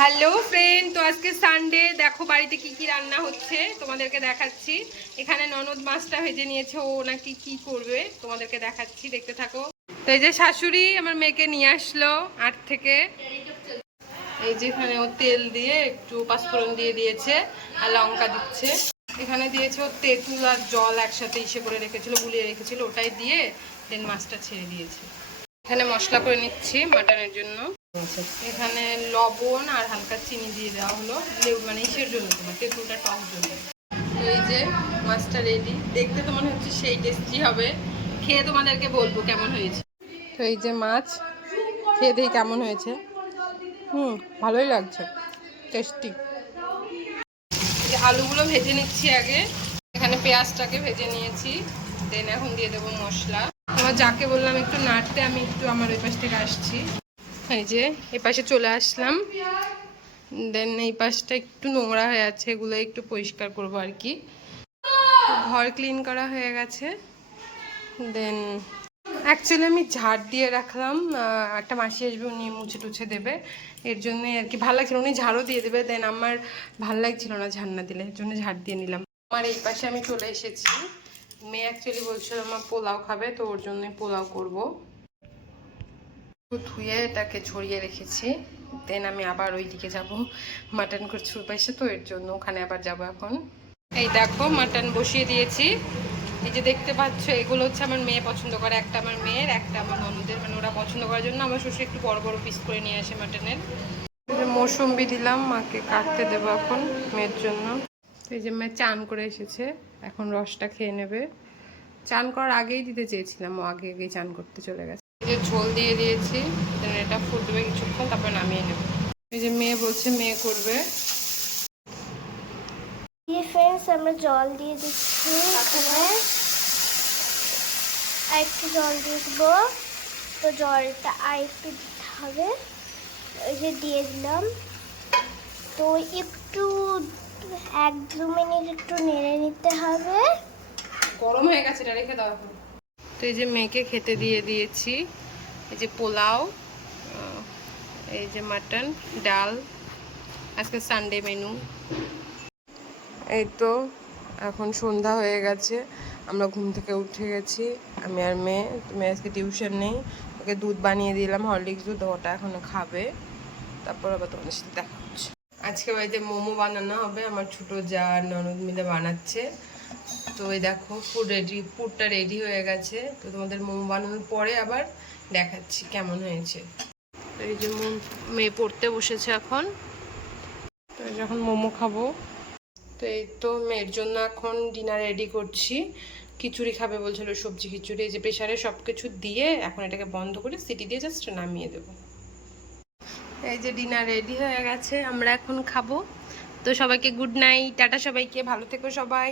Hello friend, তো আজকে Sunday. দেখো বাড়িতে কি কি রান্না হচ্ছে তোমাদেরকে দেখাচ্ছি। এখানে ননদ মাছটা ভেজে নিয়েছে, ও নাকি কি করবে তোমাদেরকে দেখাচ্ছি, দেখতে থাকো। তো এই যে শাশুড়ি আমার মেয়েকে নিয়ে আসলো আট থেকে। এই যে এখানে ও তেল দিয়ে একটু পাঁচফোড়ন দিয়ে দিয়েছে আর লঙ্কা দিচ্ছে। এখানে দিয়েছে ও তেঁতুল আর জল একসাথে ইসে করে রেখেছিল, গুলিয়ে রেখেছিল, ওটাই দিয়ে দেন মাছটা ছেড়ে দিয়েছে। এখানে মশলা করে নিচ্ছি মাটনের জন্য। এখানে লবণ আর হালকা চিনি দিয়ে দেওয়া হলো, মানে ইসের জন্য, তোমার তেঁতুলটা টক জন্য। তো এই যে মাছটা রেডি, দেখতে তো মনে হচ্ছে সেই টেস্টি হবে, খেয়ে তোমাদেরকে বলবো কেমন হয়েছে। তো এই যে মাছ, খেয়ে দেখি কেমন হয়েছে। ভালোই লাগছে, টেস্টি। আলুগুলো ভেজে নিচ্ছি আগে। এখানে পেঁয়াজটাকে ভেজে নিয়েছি, দেন এখন দিয়ে দেবো মশলা। তোমার যাকে বললাম একটু নাড়তে, আমি একটু আমার ওই পাশ থেকে আসছি। এই যে এই পাশে চলে আসলাম, দেন এই পাশটা একটু নোংরা হয়ে আছে, এগুলো একটু পরিষ্কার করবো আর কি। ঘর ক্লিন করা হয়ে গেছে। দেন অ্যাকচুয়ালি আমি ঝাড় দিয়ে রাখলাম, একটা মাসি আসবে, উনি মুছে টুছে দেবে, এর জন্যই আর কি। ভালো লাগছিল, উনি ঝাড়ও দিয়ে দেবে, দেন আমার ভাল লাগছিল না ঝাড় না দিলে, এর জন্য ঝাড় দিয়ে নিলাম। আমার এই পাশে আমি চলে এসেছি। মেয়ে অ্যাকচুয়ালি বলছিল আমার পোলাও খাবে, তো ওর জন্যই পোলাও করবো। ধুয়ে এটাকে ছড়িয়ে রেখেছি, দেন আমি আবার ওই দিকে যাব, মাটন করছি ওই পাশে, তো এর জন্য ওখানে আবার যাব এখন। এই দেখো মাটন বসিয়ে দিয়েছি। এই যে দেখতে পাচ্ছ, এগুলো হচ্ছে আমার মেয়ে পছন্দ করে, একটা আমার মেয়ের, একটা আমার ননদের, মানে ওরা পছন্দ করার জন্য আমার শ্বশুর একটু বড় বড় পিস করে নিয়ে আসে মাটনের। মৌসুম্বি দিলাম, মাকে কাটতে দেবো এখন মেয়ের জন্য। এই যে মেয়ে চান করে এসেছে, এখন রসটা খেয়ে নেবে। চান করার আগেই দিতে চেয়েছিলাম, ও আগে আগেই চান করতে চলে গেছে। এই যে ঝোল দিয়ে দিয়েছি, এটা ফুটবে কিছুক্ষণ, তারপর নামিয়ে নেব। এই যে মেয়ে বলছে মেয়ে করবে। ফ্রেন্ডস, আমরা জল দিয়ে দিচ্ছি, এখানে আর একটু জল দিয়ে দেবো। তো জলটা আর একটু দিতে হবে, ওই যে দিয়ে দিলাম। তো একটু 1-2 মিনিট একটু নেড়ে নিতে হবে। গরম হয়ে গেছে, এটা রেখে দাও এখন। তো এই যে মেয়েকে খেতে দিয়ে দিয়েছি। এই যে পোলাও, এই যে মাটন, ডাল, আজকে সানডে মেনু। এই তো এখন সন্ধ্যা হয়ে গেছে, আমরা ঘুম থেকে উঠে গেছি, আমি আর মেয়ে। মেয়ে আজকে টিউশন নেই, ওকে দুধ বানিয়ে দিলাম, হরলিক্স দুধ, ওটা এখনো খাবে, তারপর আবার তোমাদের সাথে দেখা হচ্ছে। আজকে বাড়িতে মোমো বানানো হবে, আমার ছোটো যা ননদ মিলে বানাচ্ছে। তো এই দেখো পুরটা রেডি হয়ে গেছে, তো তোমাদের মোমো বানানোর পরে আবার দেখাচ্ছি কেমন হয়েছে। এই যে মেয়ে পড়তে বসেছে এখন, তো যখন মোমো খাবো। তো এই তো মেয়ের জন্য এখন ডিনার রেডি করছি। খিচুড়ি খাবে বলছিল, সবজি খিচুড়ি। এই যে প্রেশারে সব কিছু দিয়ে এখন এটাকে বন্ধ করে সিটি দিয়ে জাস্ট নামিয়ে দেবো। এই যে ডিনার রেডি হয়ে গেছে, আমরা এখন খাবো। তো সবাইকে গুড নাইট, টাটা, সবাইকে ভালো থেকো সবাই।